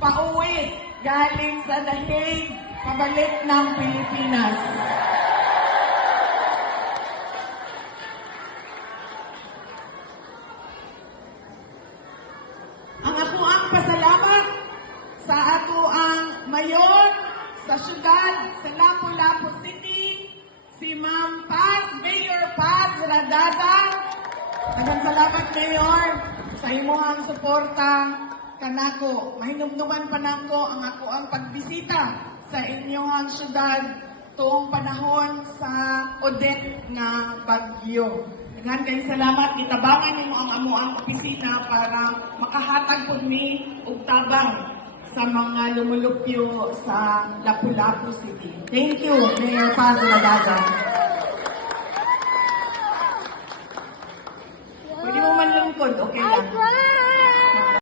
pauwi galing sa The Hague, pabalik ng Pilipinas. Ang ako ang pasalamat sa ato ang mayor sa syudad sa Lapu-Lapu City, si Ma'am Paz, Mayor Paz Radaza. Daghang salamat, Mayor, sa imuhang suporta kanako. Mahinumduman pa nako ang ako ang pagbisita sa inyong syudad tuong panahon sa Odette nga bagyo. Daghan kayong salamat, itabangan nimo ang amuang opisina para makahatag pud ni og tabang sa mga lumulupyo sa Lapu-Lapu City. Thank you, Mayor Paz Radaza. Pwede mo man lungkod, okay lang.